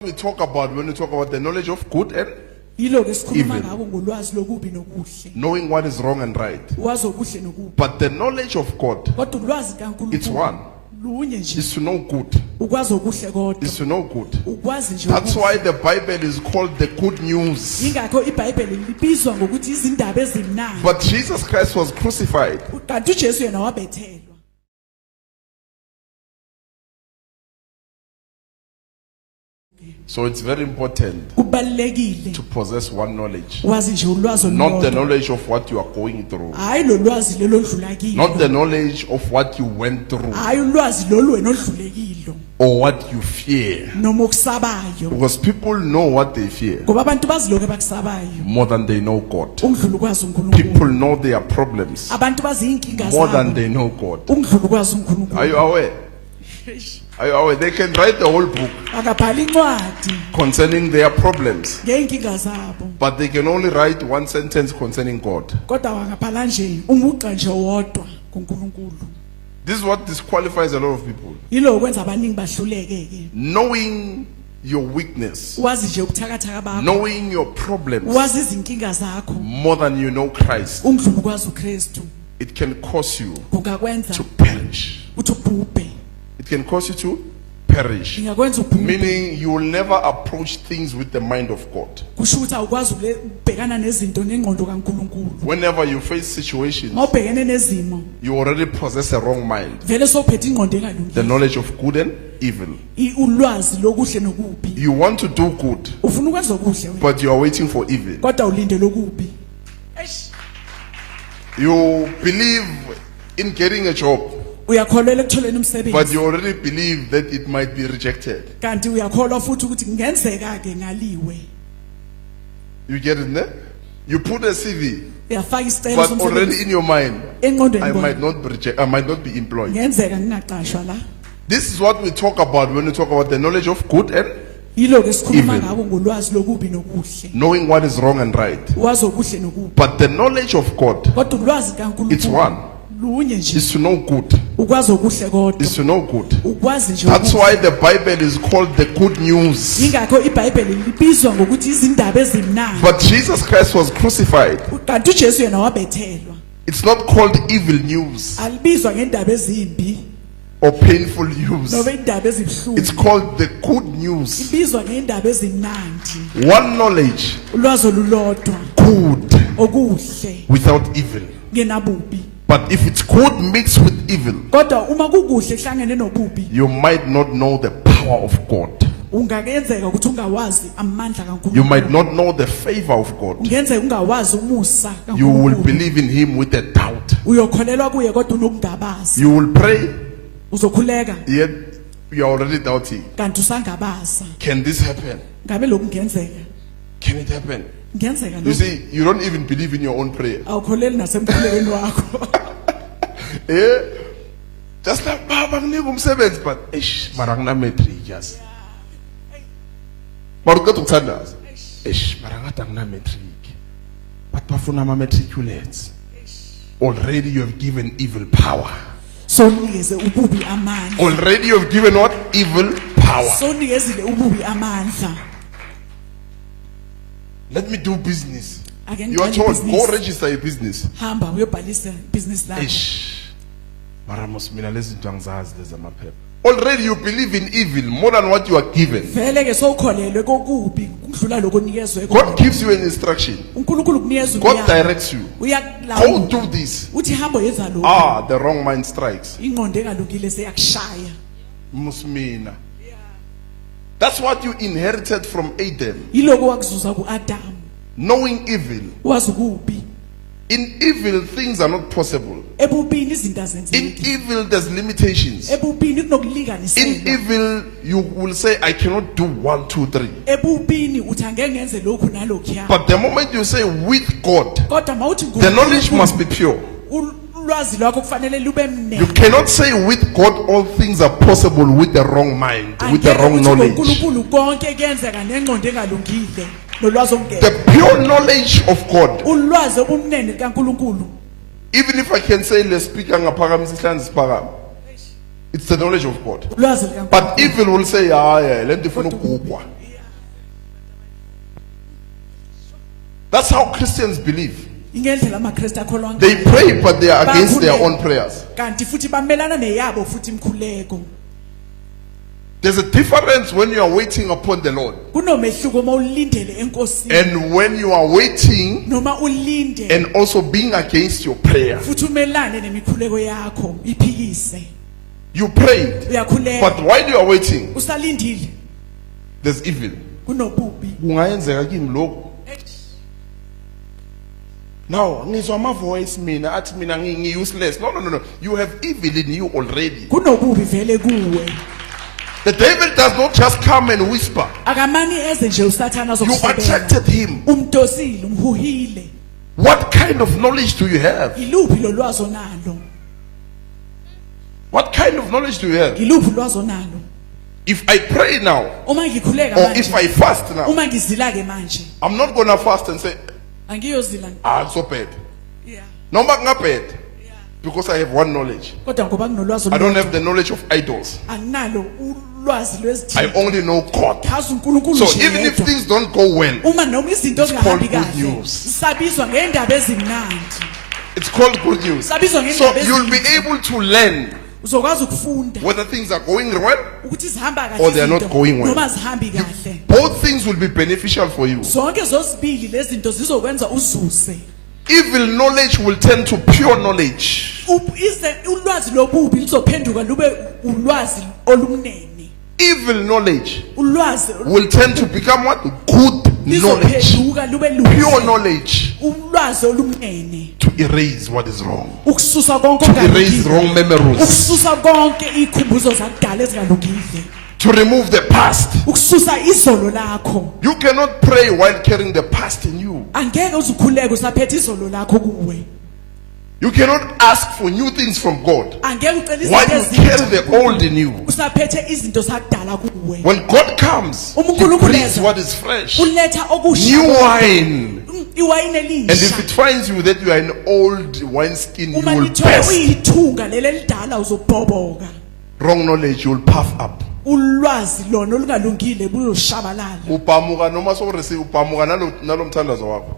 we talk about when we talk about the knowledge of good and yiloko esikhuluma Even. ngabo ngolwazi lokubi nokuhle knowing what is wrong and right. wazi okuhle nokubi But the knowledge of God, kodwa ulwazi it's kaNkulunkulu one, lunye nje is to know good. ukwazi okuhle kodwa Is to know good. ukwazi nje That's okuhle. why the Bible is called the good news. ingakho iBhayibheli libizwa ngokuthi izindaba ezimnandi But Jesus Christ was crucified. kanti uJesu yena wabethelwa So it's very important kubalekile to possess one knowledge. wazi nje ulwazi Not the olulodwa knowledge of what you are going through. hayi lo lwazi lelo odlula kilo Not the knowledge of what you went through hayi ulwazi lolu wena odlule kilo or what you fear. noma okusabayo Because people know what they fear ngoba abantu bazi lokho abakusabayo more than they know God. ungidlula ukwazi uNkulunkulu People know their problems abantu bazi inkinga more than zabo they know God. ungidlula ukwazi uNkulunkulu Are you aware? Are you aware? They can write the whole book akabhala incwadi concerning their problems, ngeenkinga zabo but they can only write one sentence concerning God. kodwa wangabhala nje umuqa nje wodwa kuNkulunkulu This is what disqualifies a lot of people. yilo kwenza abaningi bahluleke ke Knowing your weakness, wazi nje ubuthakathaka bakho knowing your problems wazi izinkinga zakho more than you know Christ, ungidlula ukwazi uKristu it can cause you kungakwenza to perish. uthi ubhubhe It can cause you to perish. ingakwenza ubhubhe Meaning you will never approach things with the mind of God. kusho ukuthi awukwazi ukubhekana nezinto ngengqondo kaNkulunkulu Whenever you face situations, mawubhekene nezimo you already possess a wrong mind. vele sophethe ingqondo The engalungile knowledge of good and evil. ulwazi lokuhle nokubi You want to do good, ufuna ukwenza okuhle wena but you are waiting for evil. kodwa ulinde lokubi You believe in getting a job, uyakholelwa ekutholeni but umsebenzi you already believe that it might be rejected. kanti uyakholwa futhi ukuthi kungenzeka ke ngaliwe You get it there? You put a CV, uyafaka isicelo but already somsebenzi in your mind, engqondweni I yakho might not be I might not be employed. ngenzeka ngingaqashwa la This is what we talk about when we talk about the knowledge of good and yiloko esikhuluma Even. ngabo ngolwazi lokubi nokuhle knowing what is wrong and right. wazi okuhle nokubi But the knowledge of God, kodwa ulwazi it's kaNkulunkulu one, lunye nje is to know good. ukwazi okuhle kodwa Is to know good. ukwazi nje That's okuhle. why the Bible is called the good news. ingakho iBhayibheli libizwa ngokuthi izindaba ezimnandi But Jesus Christ was crucified. kanti uJesu yena wabethelwa It's not called evil news alibizwa ngendaba ezimbi or painful news. noma indaba ezibuhlungu It's called the good news. ibizwa ngendaba ezimnandi One knowledge, ulwazi olulodwa good okuhle without evil. ngenabubi But if it's good mixed with evil, kodwa uma kukuhle hlangene nobubi you might not know the power of God. ungakenzeka ukuthi ungawazi amandla You kaNkulunkulu might not know the favor of God. ungenzeka ungawazi umusa You will kaNkulunkulu believe in Him with a doubt. uyokholelwa kuye kodwa unokungabaza You will pray, uzokhuleka yet you are already doubting. kanti usangabaza Can this happen? ngabe lokhu kungenzeka Can it happen? kungenzeka You lokhu see, you don't even believe in your own prayer. awukholeli nasemkhulekweni wakho Yeah? Just like Baba nginika umsebenzi but eish mara ngina matric just. Mara uqeda ukuthandaza. Eish mara ngada ngina matric. But bafuna ama matriculates. Already you have given evil power. sonikeze ububi amandla Already you have given what? Evil power. sonikezile ububi amandla Let me do business. Ake You are ngiqale told ibhizinisi. go register your business. hamba uyobhalisa business lakho Eish. Mara mos mina lezi zinto angizazi lezi amaphepha. Already you believe in evil more than what you are given. vele ke sowukholelwe kokubi kudlula lokho onikezwe God gives you an instruction. uNkulunkulu kunikeza God directs you. Go uyakulawula do this. uthi hamba yenza lokho Ah, the wrong mind strikes. ingqondo engalungile seyakushaya Musmina. That's what you inherited from Adam. yiloko wakuzuza kuAdam Knowing evil. wazi ukubi In evil, things are not possible. ebubini izinto In azenzeki evil, there's limitations. ebubini In kunokulinganiselwa evil, you will say, I cannot do 1, 2, 3. ebubini uthi angeke ngenze lokhu nalokhuya But the moment you say with God, kodwa mawuthi the knowledge must be pure. ulwazi lwakho kufanele lube You mnene cannot say with God all things are possible with the wrong mind, with the Angeke wrong uthi knowledge. ngoNkulunkulu konke kuyenzeka nengqondo engalungile nolwazi The ongeke pure knowledge of God. ulwazi obumnene kaNkulunkulu Even if I can say let's speak ngaphakamisa isihlanzi siphakama. It's the knowledge of God. ulwazi likaNkulunkulu But evil will say, ah, yeah, let the phone ukugwa. That's how Christians believe. Ingendlela amaKristu akholwa ngayo. They pray, but they are against their own prayers. Kanti futhi bamelana neyabo futhi imkhuleko. There's a difference when you are waiting upon the Lord Kunomehluko uma ulindele enkosini and when you are waiting noma ulinde and also being against your prayer. futhi umelane nemikhuleko yakho iphikise. You prayed, Uyakhuleka but while you are waiting, usalindile there's evil. kunobubi. Kungayenzeka kimi lokho. Now, ngizwa ama voice mina athi mina useless. No. You have evil in you already. Kunobubi vele kuwe. The devil does not just come and whisper. Akamani eze nje usathana You zokusebela. attracted him. Umdosile, umhuhile. What kind of knowledge do you have? Iluphi lo lwazo nalo? What kind of knowledge do you have? Iluphi lwazo nalo? If I pray now, Uma ngikhuleka or if I manje, fast now, uma ngizila ke manje, I'm not gonna fast and say, angiyozila. it's so bad. Yeah. No, not bad. Because I have one knowledge. Kodwa ngoba nginolwazo I don't have the knowledge of idols. anginalo ulwazi I lwezithixo. only know God. Chaza uNkulunkulu So nje even if yedwa. things don't go well, Uma noma izinto It's called zingahambi good kahle, news. sabizwa ngendaba ezimnandi. it's called good news. Sabizwa So ngendaba you'll be ezinhle. able to learn Uzokwazi ukufunda whether things are going well. ukuthi zihamba kahle Or they are not izinto, going well. noma zihambi kahle. Both things will be beneficial for you. Zonke zozibili lezi zinto zizokwenza uzuze. Evil knowledge will turn to pure knowledge. Ulwazi lobubi lizophenduka lube ulwazi olumnene. Evil knowledge Ulwazi will turn to become what? Good knowledge. lizophenduka lube Pure luhle. knowledge Ulwazi olumnene. to erase what is wrong. Ukususa konke To erase okungalungile. wrong memories. Ukususa konke ikhumbuzo zakudala ezingalungile. To remove the past. Ukususa izolo lakho. You cannot pray while carrying the past in you. Angeke uzukhuleke usaphethe izolo lakho kuwe. You cannot ask for new things from God Angeke ucela while izinto you carry ezintsha. the old in you. Usaphethe izinto zakudala kuwe. When God comes, He uNkulunkulu brings eza. what is fresh. Uletha okusha. New wine. Iwayini And if elisha. it finds you that you are an old wineskin, you Uma will lithole burst. uyithunga leli elidala uzobhoboka. Wrong knowledge, you will puff up. Ulwazi lona olungalungile buyoshabalala. Upamuka noma so receive upamuka nalo mthandazo wakho.